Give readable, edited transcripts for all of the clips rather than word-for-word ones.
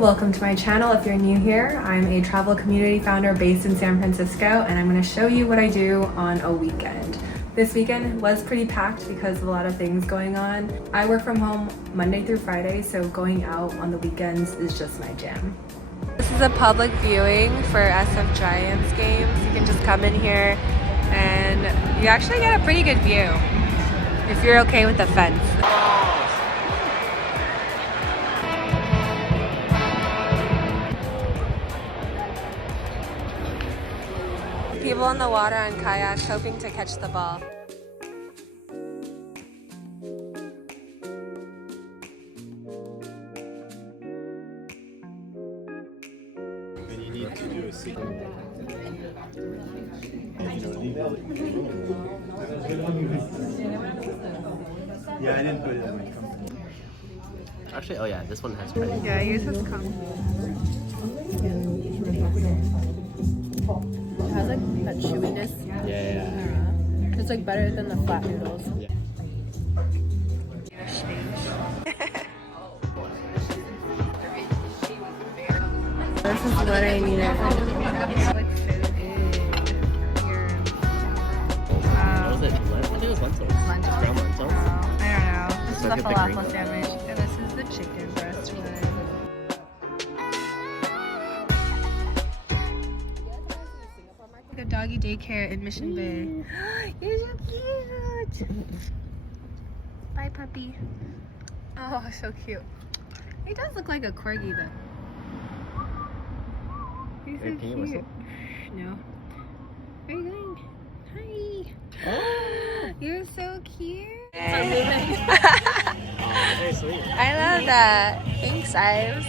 welcome to my channel. If you're new here, I'm a travel community founder based in San Francisco, and I'm going to show you what I do on a weekend. This weekend was pretty packed because of a lot of things going on. I work from home Monday through Friday, so going out on the weekends is just my jam. This is a public viewing for SF Giants games. You can just come in here and you actually get a pretty good view if you're okay with the fence. People in the water on kayaks hoping to catch the ball. And you need to do a secret. Yeah, I didn't put it in my company. Actually, oh yeah, this one has credit. Yeah, yours has come. It has like that chewiness. Yeah. It's like better than the flat noodles. Yeah. This is what I needed. It looks so good. What was it? I think it was lentil. Ground lentil. I don't know. This is the Look at the falafel green. sandwich. And this is the chicken breast one. Like a doggy daycare in Mission Bay. You're so cute. Bye, puppy. Oh, so cute. He does look like a corgi, though. He's so Wait, can you cute. whistle? No. Where are you going? Hi. Oh, You're so cute. very sweet. I love that. Thanks, Ives.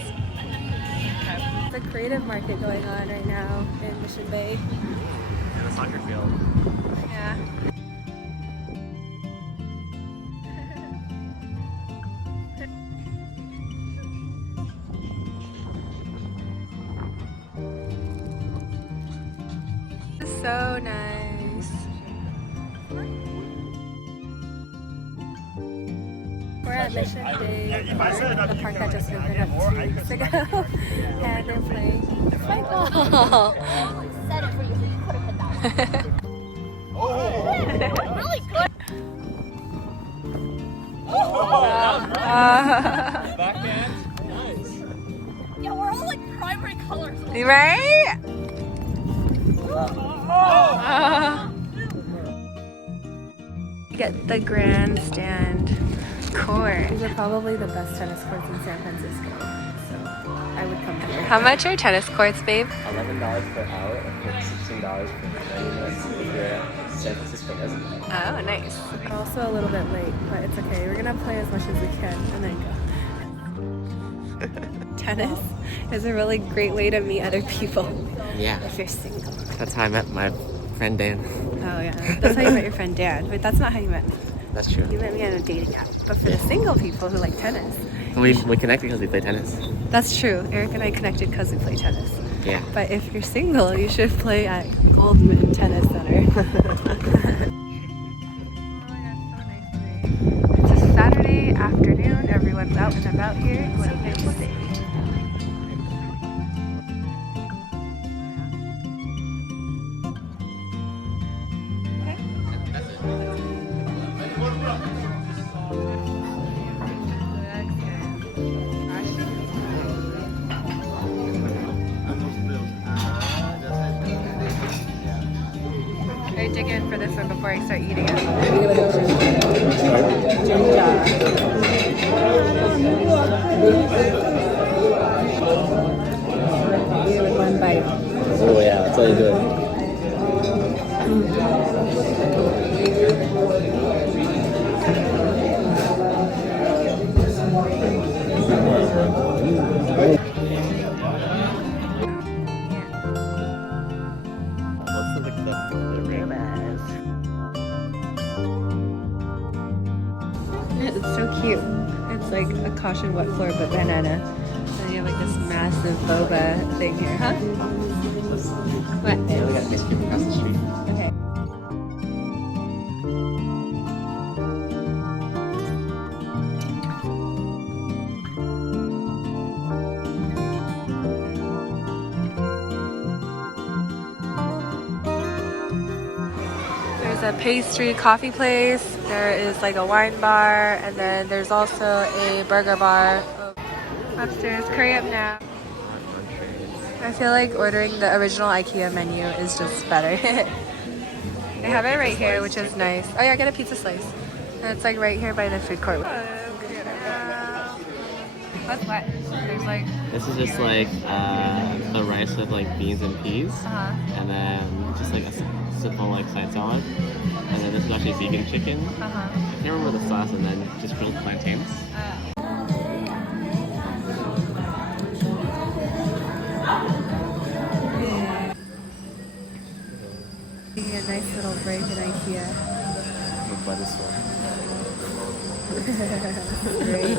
It's a creative market going on right now in Mission Bay. And a soccer field. Yeah. So nice. We're at Mission Bay, the park that just opened up 2 weeks ago, and they're playing spikeball. Really good. Backhand. Nice. Yeah, we're all like primary colors. Right? Get the grandstand court. These are probably the best tennis courts in San Francisco, so I would come here. How much are tennis courts, babe? $11 per hour, or $16 for 90 minutes if you're a San Francisco resident. Oh, nice. We're also a little bit late, but it's okay. We're gonna play as much as we can and then go. Tennis is a really great way to meet other people Yeah, if you're single. that's how I met my friend Dan. Oh yeah, that's how you met your friend Dan, but that's not how you met me. That's true. You met me on a dating app. But for the single people who like tennis, We connected because we play tennis. that's true. Eric and I connected because we play tennis. Yeah. But if you're single, you should play at Goldman Tennis Center. It's a Saturday afternoon. Everyone's out and about here. What a nice day. I dig in for this one before I start eating it. With one bite. Oh yeah, that's all you do. What's the It's so cute. It's like a caution wet floor but banana. And you have like this massive boba thing here, huh? What? Yeah, we got ice cream across the street. Okay. There's a pastry coffee place. There is like a wine bar, and then there's also a burger bar. Upstairs, hurry up now. I feel like ordering the original IKEA menu is just better. They have it right here, which is nice. Oh yeah, get a pizza slice. And it's like right here by the food court. What's what? There's like... This is just like the rice with like beans and peas, and then just like a simple like side salad, and then this is actually vegan chicken. I can't remember the sauce, and then just grilled plantains. Taking a nice little break at IKEA. The butter store. Great.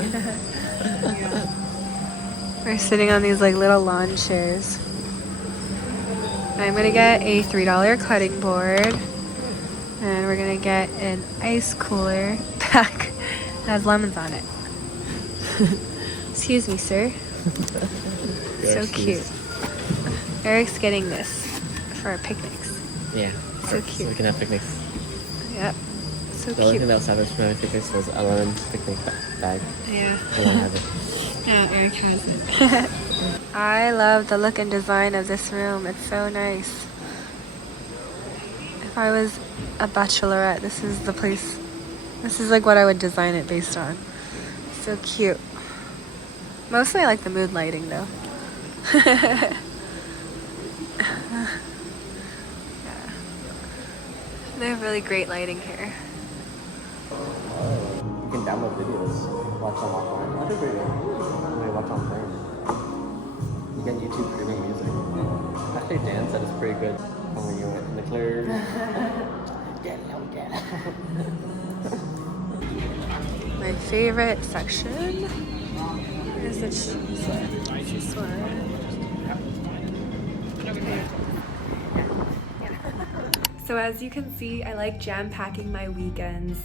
We're sitting on these like little lawn chairs. I'm gonna get a $3 cutting board, and we're gonna get an ice cooler pack that has lemons on it. Excuse me, sir. So cute. Eric's getting this for our picnics. Yeah. So cute. We can have picnics. Yep. So The only thing cute. that was savage for my picnics was a lemon picnic bag. Yeah. I don't have it. No, Eric has it. I love the look and design of this room. It's so nice. If I was a bachelorette, this is the place. This is like what I would design it based on. So cute. Mostly I like the mood lighting though. Yeah. They have really great lighting here. You can download videos, watch them offline. Watch a video. Maybe watch on Fang. You can YouTube streaming music. Actually, Dan said it's pretty good when you went in the clear. Get it. My favorite section is the cheese one. So as you can see, I like jam-packing my weekends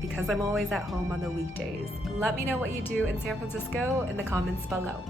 because I'm always at home on the weekdays. Let me know what you do in San Francisco in the comments below.